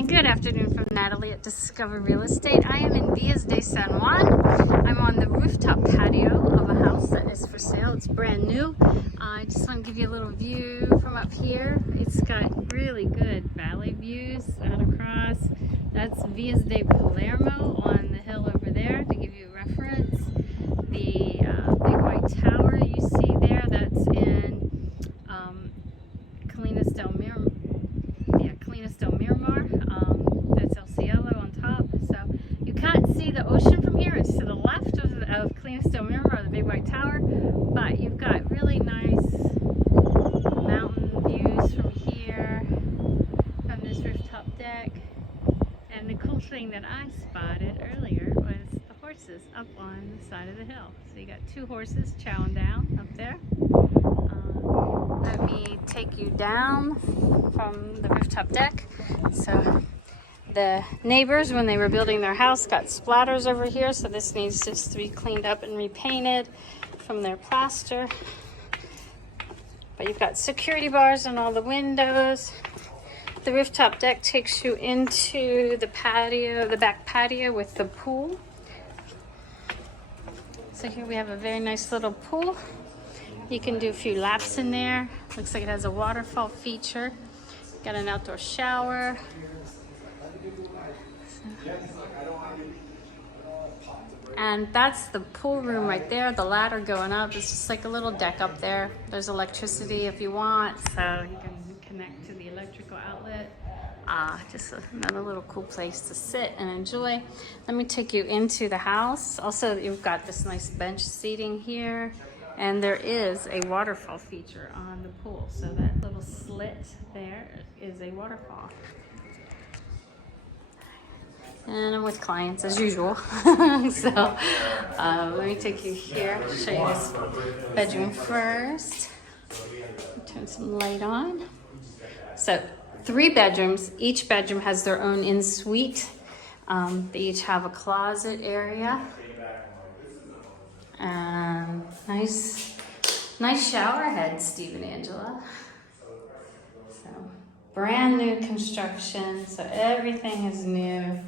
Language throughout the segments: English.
Hi, good afternoon from Natalie at Discover Real Estate. I am in Villas de San Juan. I'm on the rooftop patio of a house that is for sale. It's brand new. I just want to give you a little view from up here. It's got really good valley views out across. That's Villas de Palermo on the hill over there, to give you a reference. The big white tower you see there, that's in Colinas del Miramar. That's El Cielo on top. So you can't see the ocean from here. It's to the left of Colinas del Miramar, the big white tower. But you've got really nice mountain views from here, from this rooftop deck. And the cool thing that I spotted earlier was the horses up on the side of the hill. So you got two horses chowing down up there. Let me take you down from the rooftop deck. So the neighbors, when they were building their house, got splatters over here, so this needs just to be cleaned up and repainted from their plaster. But you've got security bars on all the windows. The rooftop deck takes you into the patio, the back patio with the pool. So here we have a very nice little pool. You can do a few laps in there. Looks like it has a waterfall feature. Got an outdoor shower. And that's the pool room right there, the ladder going up. It's just like a little deck up there. There's electricity if you want, so you can connect to the electrical outlet. Just another little cool place to sit and enjoy. Let me take you into the house. Also, you've got this nice bench seating here. And there is a waterfall feature on the pool. So that little slit there is a waterfall. And I'm with clients as usual. So let me take you here, show you this bedroom first. Turn some light on. So 3 bedrooms. Each bedroom has their own en-suite. They each have a closet area. Nice shower head, Steve and Angela. So brand new construction, so everything is new.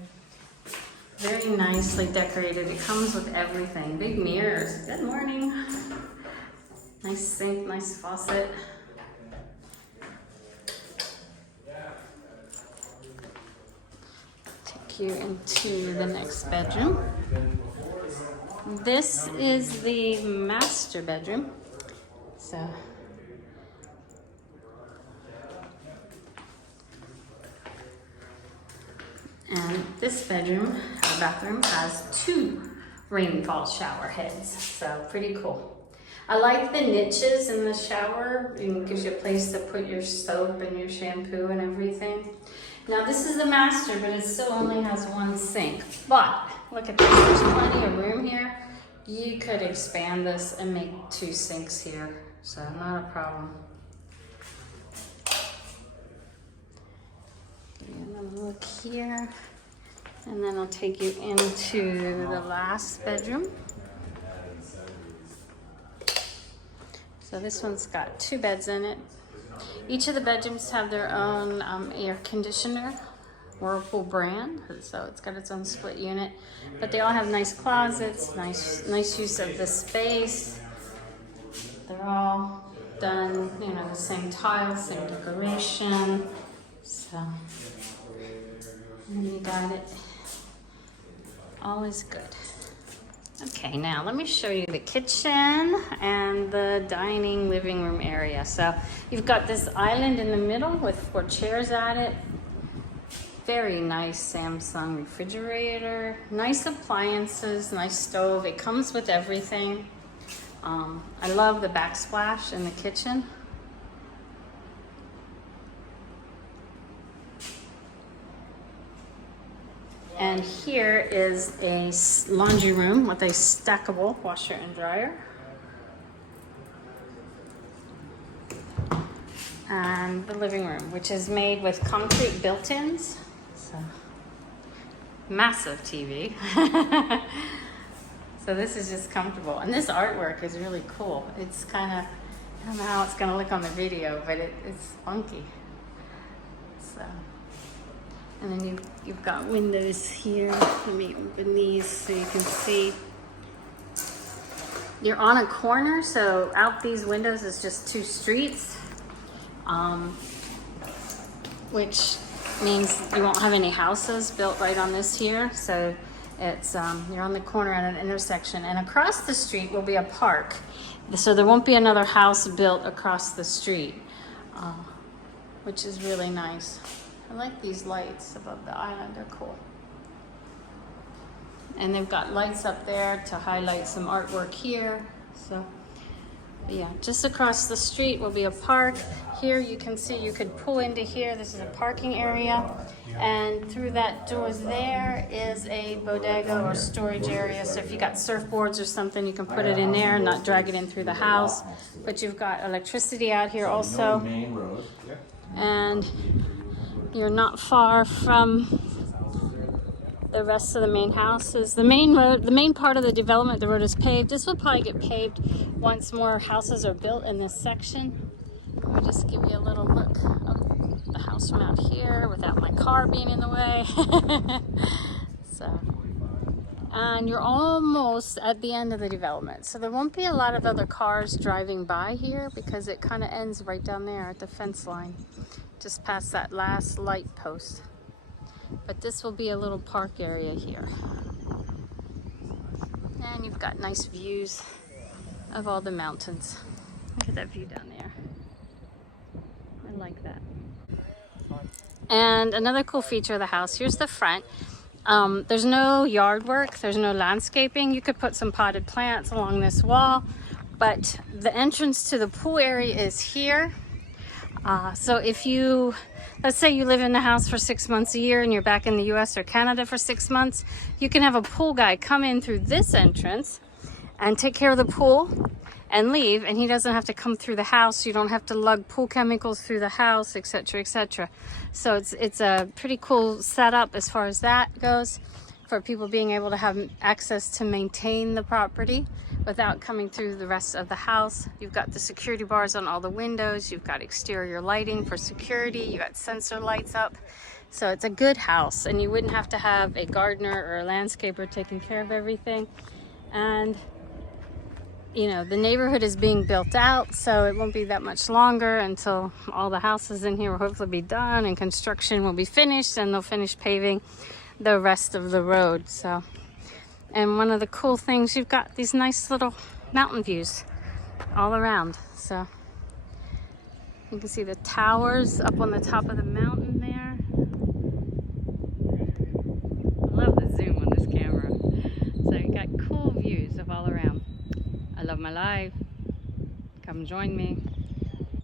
Very nicely decorated. It comes with everything. Big mirrors. Good morning. Nice sink, nice faucet. Take you into the next bedroom. This is the master bedroom. So and this bedroom, our bathroom, has 2 rainfall shower heads. So pretty cool. I like the niches in the shower. It gives you a place to put your soap and your shampoo and everything. Now this is the master, but it still only has 1 sink. But look at this, there's plenty of room here. You could expand this and make 2 sinks here, so not a problem. And then look here, and then I'll take you into the last bedroom. So this one's got 2 beds in it. Each of the bedrooms have their own air conditioner, Whirlpool brand, so it's got its own split unit, but they all have nice closets, nice use of the space. They're all done, the same tile, same decoration. So, and you got it. All is good. Okay, now let me show you the kitchen and the dining living room area. So you've got this island in the middle with 4 chairs at it. Very nice Samsung refrigerator, nice appliances, nice stove. It comes with everything. I love the backsplash in the kitchen. And here is a laundry room with a stackable washer and dryer. And the living room, which is made with concrete built-ins. So, massive TV. So this is just comfortable. And this artwork is really cool. It's kind of, I don't know how it's gonna look on the video, but it's funky. So And then you've got windows here. Let me open these so you can see. You're on a corner, so out these windows is just 2 streets, which means you won't have any houses built right on this here. So it's you're on the corner at an intersection, and across the street will be a park. So there won't be another house built across the street, which is really nice. I like these lights above the island, they're cool. And they've got lights up there to highlight some artwork here. So yeah, just across the street will be a park. Here you can see you could pull into here. This is a parking area. And through that door there is a bodega or storage area. So if you got surfboards or something, you can put it in there and not drag it in through the house. But you've got electricity out here also. And you're not far from the rest of the main houses. The main road, the main part of the development, the road is paved. This will probably get paved once more houses are built in this section. Let me just give you a little look of the house from out here without my car being in the way. So, and you're almost at the end of the development. So there won't be a lot of other cars driving by here because it kind of ends right down there at the fence line, just past that last light post. But this will be a little park area here. And you've got nice views of all the mountains. Look at that view down there. I like that. And another cool feature of the house, here's the front. There's no yard work, there's no landscaping. You could put some potted plants along this wall, but the entrance to the pool area is here. So if you, let's say you live in the house for 6 months a year and you're back in the US or Canada for 6 months, you can have a pool guy come in through this entrance and take care of the pool and leave, and he doesn't have to come through the house. You don't have to lug pool chemicals through the house, etc., etc. So it's a pretty cool setup as far as that goes, for people being able to have access to maintain the property without coming through the rest of the house. You've got the security bars on all the windows. You've got exterior lighting for security. You got sensor lights up. So it's a good house, and you wouldn't have to have a gardener or a landscaper taking care of everything. And you know, the neighborhood is being built out, so it won't be that much longer until all the houses in here will hopefully be done and construction will be finished, and they'll finish paving the rest of the road. So, and one of the cool things, you've got these nice little mountain views all around. So you can see the towers up on the top of the mountain there. I love the zoom on this camera. So you got cool views of all around. I love my life. Come join me.